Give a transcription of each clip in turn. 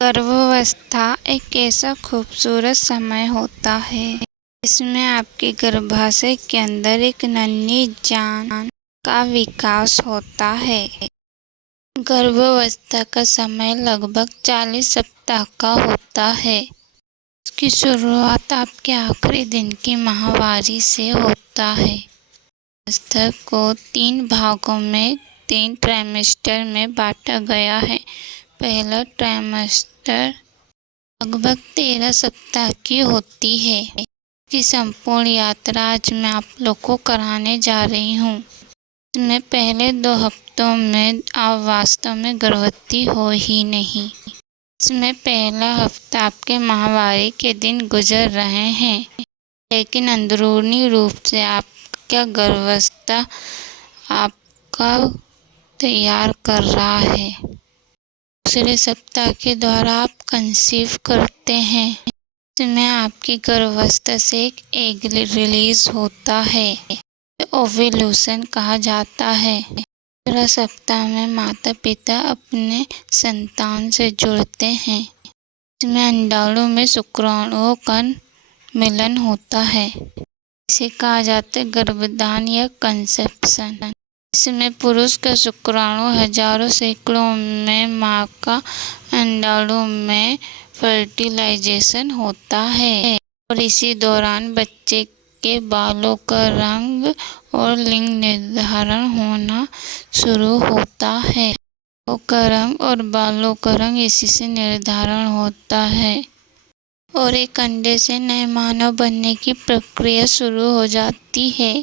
गर्भावस्था एक ऐसा खूबसूरत समय होता है जिसमें आपके गर्भाशय के अंदर एक नन्ही जान का विकास होता है। गर्भावस्था का समय लगभग 40 सप्ताह का होता है। इसकी शुरुआत आपके आखिरी दिन की माहवारी से होता है। अवस्था को 3 भागों में 3 ट्राइमेस्टर में बांटा गया है। पहला ट्राइमेस्टर लगभग 13 सप्ताह की होती है। इसकी संपूर्ण यात्रा आज मैं आप लोग को कराने जा रही हूँ। इसमें पहले 2 हफ्तों में आप वास्तव में गर्भवती हो ही नहीं। इसमें पहला हफ्ता आपके माहवारी के दिन गुजर रहे हैं, लेकिन अंदरूनी रूप से आपका गर्भावस्था आपका तैयार कर रहा है। दूसरे सप्ताह के द्वारा आप कंसीव करते हैं। इसमें आपकी गर्भावस्था से एक एग रिलीज होता है, ओव्यूलेशन कहा जाता है। दूसरा सप्ताह में माता पिता अपने संतान से जुड़ते हैं। इसमें अंडाणु में शुक्राणुओं का मिलन होता है। इसे कहा जाता है गर्भधान या कंसेप्शन। इसमें पुरुष का शुक्राणु हजारों सैकड़ों में मां का अंडाणु में फर्टिलाइजेशन होता है और इसी दौरान बच्चे के बालों का रंग और लिंग निर्धारण होना शुरू होता है। बालों का रंग और बालों का रंग इसी से निर्धारण होता है और एक अंडे से नए मानव बनने की प्रक्रिया शुरू हो जाती है।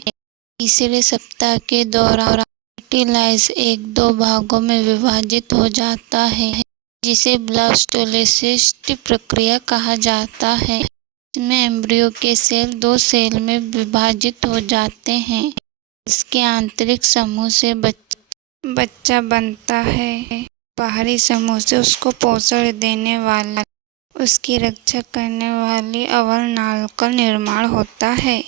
तीसरे सप्ताह के दौरान फर्टिलाइज एक 2 भागों में विभाजित हो जाता है, जिसे ब्लास्टोलिसिस प्रक्रिया कहा जाता है। इसमें एम्ब्रियो के सेल 2 सेल में विभाजित हो जाते हैं। इसके आंतरिक समूह से बच्चा बनता है। बाहरी समूह से उसको पोषण देने वाला, उसकी रक्षा करने वाली अवल नाल का निर्माण होता है।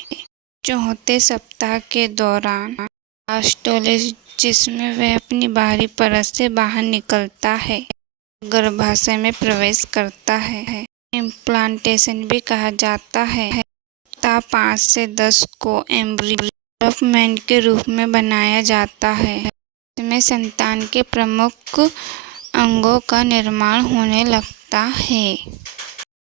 चौथे सप्ताह के दौरान ब्लास्टोलिसिस, जिसमें वह अपनी बाहरी परत से बाहर निकलता है, गर्भाशय में प्रवेश करता है। इम्प्लांटेशन भी कहा जाता है। सप्ताह 5 से 10 को एम्ब्रियो डेवलपमेंट के रूप में बनाया जाता है। इसमें संतान के प्रमुख अंगों का निर्माण होने लगता है,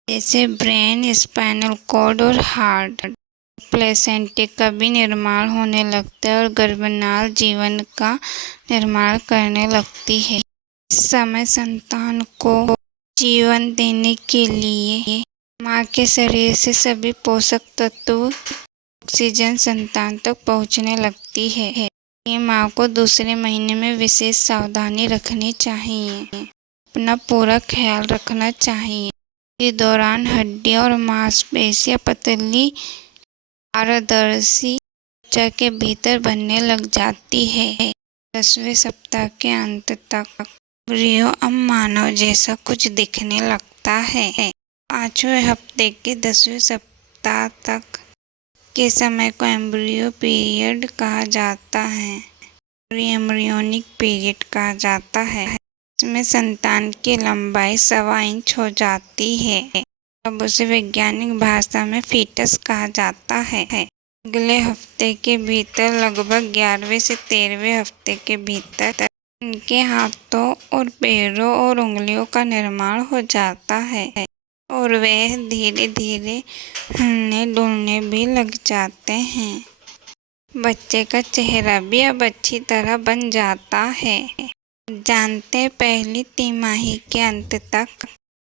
जैसे ब्रेन, स्पाइनल कॉर्ड और हार्ट। प्लेसेंटा का भी निर्माण होने लगता है और गर्भनाल जीवन का निर्माण करने लगती है। इस समय संतान को जीवन देने के लिए मां के शरीर से सभी पोषक तत्व, ऑक्सीजन संतान तक पहुंचने लगती है। ये मां को दूसरे महीने में विशेष सावधानी रखनी चाहिए, अपना पूरा ख्याल रखना चाहिए। इस दौरान हड्डियां और मांसपेशियां पतली पारदर्शी त्वचा के भीतर बनने लग जाती है। 10वें सप्ताह के अंत तक एम्ब्रियो अब मानव जैसा कुछ दिखने लगता है। 5वें हफ्ते के 10वें सप्ताह तक के समय को एम्ब्रियो पीरियड कहा जाता है, एम्ब्रियोनिक पीरियड कहा जाता है। इसमें संतान की लंबाई 1.25 इंच हो जाती है। अब उसे वैज्ञानिक भाषा में फीटस कहा जाता है। अगले हफ्ते के भीतर, लगभग 11वें से 13वें हफ्ते के भीतर, उनके हाथों और पैरों और उंगलियों का निर्माण हो जाता है और वह धीरे धीरे हिलने डुलने भी लग जाते हैं। बच्चे का चेहरा भी अब अच्छी तरह बन जाता है। जानते पहली तिमाही के अंत तक,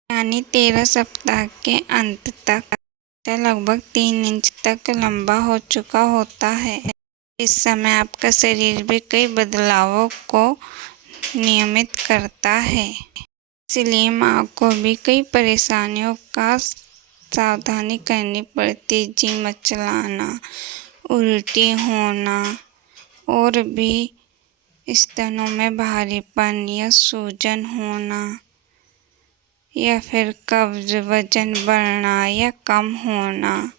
यानी 13 सप्ताह के अंत तक, लगभग 3 इंच तक लंबा हो चुका होता है। इस समय आपका शरीर भी कई बदलावों को नियमित करता है, इसलिए मां को भी कई परेशानियों का सावधानी करनी पड़ती, जी मचलाना, उल्टी होना और भी स्तनों में भारीपन या सूजन होना या फिर कब्ज, वजन बढ़ना या कम होना,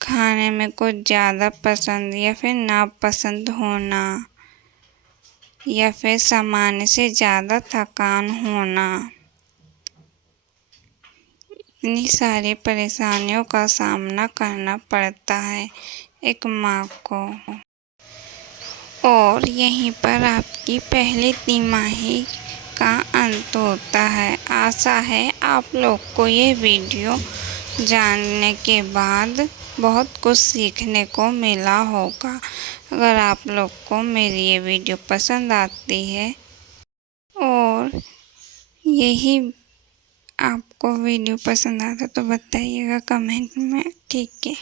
खाने में कुछ ज़्यादा पसंद या फिर नापसंद होना या फिर सामान्य से ज़्यादा थकान होना, कितनी सारी परेशानियों का सामना करना पड़ता है एक माँ को। और यहीं पर आपकी पहली तिमाही का अंत होता है। आशा है आप लोग को ये वीडियो जानने के बाद बहुत कुछ सीखने को मिला होगा। अगर आप लोग को मेरी ये वीडियो पसंद आती है और यही आपको वीडियो पसंद आता तो बताइएगा कमेंट में, ठीक है।